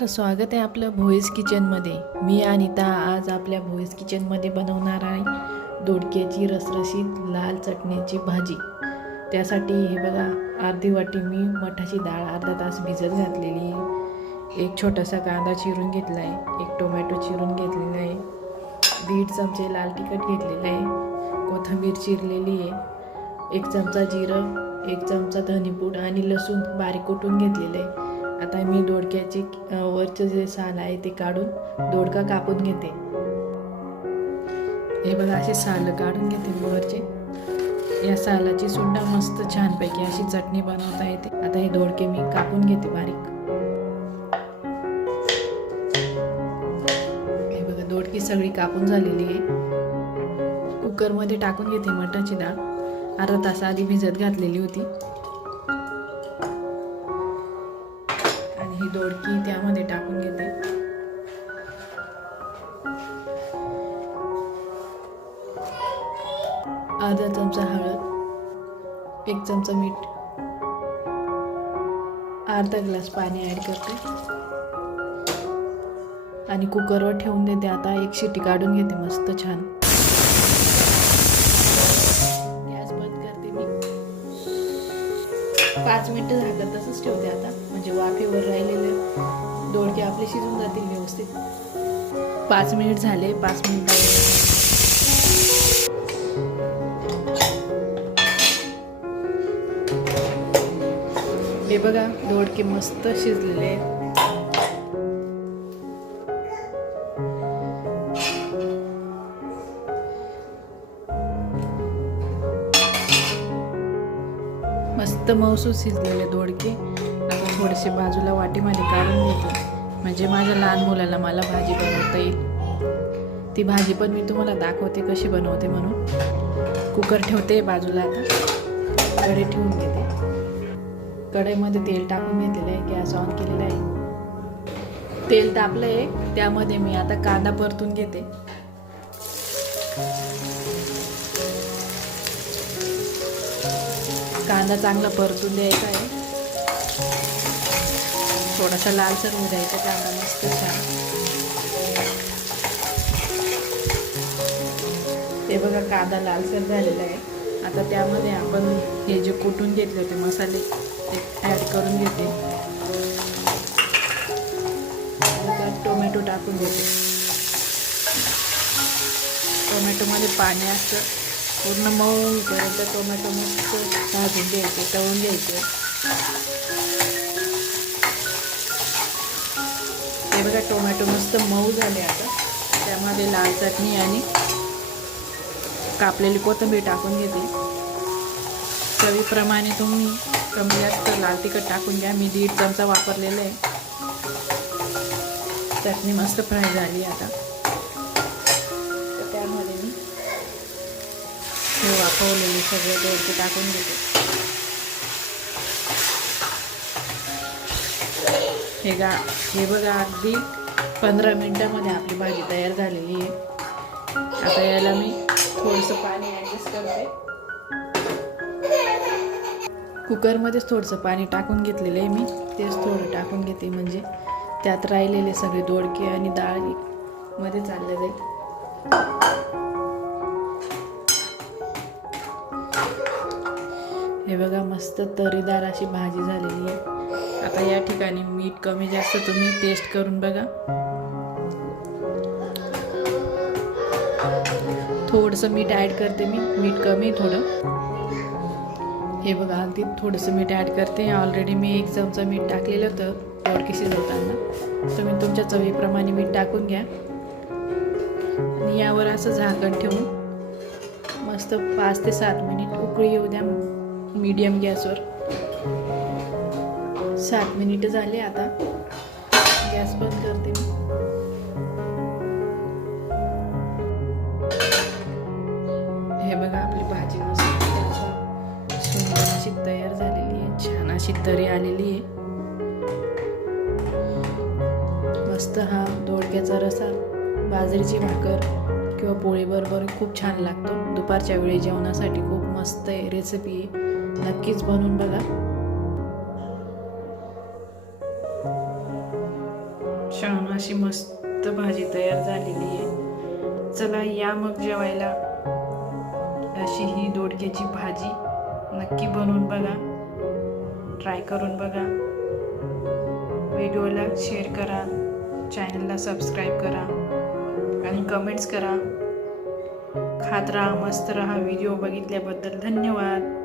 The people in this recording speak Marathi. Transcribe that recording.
तर स्वागत आहे आपलं भोईस किचनमध्ये मी अनिता आज आपल्या भोईस किचनमध्ये बनवणार आहे दोडक्याची रसरशीत लाल चटणीची भाजी. त्यासाठी हे बघा अर्धी वाटी मी मठाची डाळ अर्धा तास भिजत घातलेली आहे. एक छोटासा कांदा चिरून घेतला आहे एक टोमॅटो चिरून घेतलेला आहे. दीड चमचे लाल तिखट घेतलेलं आहे. कोथिंबीर चिरलेली आहे. एक चमचा जिरं एक चमचा धनीपूड आणि लसूण बारीक कुटून घेतलेलं आहे. आता मी दोडक्याचे वरचं जे साल आहे ते काढून दोडका कापून घेते. हे बघा असे साल काढून घेते वरचे. या सालाची सुद्धा मस्त छानपैकी अशी चटणी बनवता येते. आता हे दोडके मी कापून घेते बारीक. हे बघा दोडकी सगळी कापून झालेली आहे. कुकरमध्ये टाकून घेते मटाची डाळ. अर्धा तास आधी भिजत घातलेली होती. दोडकी त्यामध्ये टाकून घेते. अर्धा चमचा हळद एक चमचा मीठ अर्धा ग्लास पाणी ॲड करते. आणि कुकरवर ठेवून देते. आता एक शिटी काढून घेते मस्त छान. गॅस बंद करते मी. पाच मिनिटं झाकत तसंच ठेवते आता. म्हणजे वाफेवर राहील आपले शिजून जातील व्यवस्थित. पाच मिनिट झाले पाच मिनिट हे बघा दोडके मस्त शिजलेले आहेत. मस्त मौसूद शिजलेले दोडके. आता थोडेसे बाजूला वाटीमध्ये काढून घेतो. म्हणजे माझ्या लहान मुलाला मला भाजी बनवता येईल. ती भाजी पण मी तुम्हाला दाखवते कशी बनवते म्हणून. कुकर ठेवते बाजूला आता. कढई ठेवून घेते. कढईमध्ये तेल टाकून घेतलेलं आहे. गॅस ऑन केलेला आहे. तेल तापलं आहे त्यामध्ये मी आता कांदा परतून घेते. कांदा चांगला परतून द्यायचा आहे. थोडासा लालसर होऊ द्यायचा कांदा मस्त छान. ते बघा कांदा लालसर झालेला आहे. आता त्यामध्ये आपण हे जे कुटून घेतले होते मसाले ते ॲड करून घेते. त्यात टोमॅटो टाकून घेते. टोमॅटोमध्ये पाणी असतं. पूर्ण मऊ पर्यंत टोमॅटो मस्त भाजून घ्यायचे तळून घ्यायचे. हे बघा टोमॅटो मस्त मऊ झाले आता. त्यामध्ये लाल चटणी आणि कापलेली कोथिंबीर टाकून घेते. चवीप्रमाणे तुम्ही कमी जास्त लाल तिखट टाकून घ्या. मी दीड चमचा वापरलेला आहे. चटणी मस्त फ्राय झाली आता. तर त्यामध्ये मी हे वापरलेले सगळे दोडके टाकून घेते. हे गा हे बघा अगदी पंधरा मिनटामध्ये आपली भाजी तयार झालेली आहे. आता याला मी थोडंसं पाणी ॲडजस्ट करते. कुकरमध्येच थोडंसं पाणी टाकून घेतलेलं आहे मी. तेच थोडं टाकून घेते म्हणजे त्यात राहिलेले सगळे दोडके आणि डाळमध्ये चालले जाईल हे बघा मस्त तरीदार अशी भाजी झालेली आहे. आता या ठिकाणी मीठ कमी जास्त तुम्ही टेस्ट करून बघा. थोडंसं मीठ ॲड करते मी. मीठ कमी थोडं. हे बघा अगदी थोडंसं मीठ ॲड करते. ऑलरेडी मी एक चमचा मीठ टाकलेलं होतं पोडकी शिजवताना. तुम्ही तुमच्या चवीप्रमाणे मीठ टाकून घ्या. आणि यावर असं झाकण ठेवून मस्त पाच ते सात मिनिट उकळी येऊ द्या. मीडियम गॅसवर. सात मिनिट झाले आता. गॅस बंद करते मी. हे बघा आपली भाजी सुंदर अशी तयार झालेली आहे. छान अशी तरी आलेली आहे. मस्त हा दोडक्याचा रसा बाजरीची भाकर किंवा पोळीबरोबर खूप छान लागतो. दुपारच्या वेळी जेवणासाठी खूप मस्त आहे. रेसिपी आहे. नक्कीच बनवून बघा. अशी मस्त भाजी तयार झालेली आहे. चला या मग जेवायला. अशी ही दोडक्याची भाजी नक्की बनवून बघा. ट्राय करून बघा. व्हिडिओला शेअर करा. चॅनलला सबस्क्राईब करा. आणि कमेंट्स करा. खात राहा मस्त राहा. व्हिडिओ बघितल्याबद्दल धन्यवाद.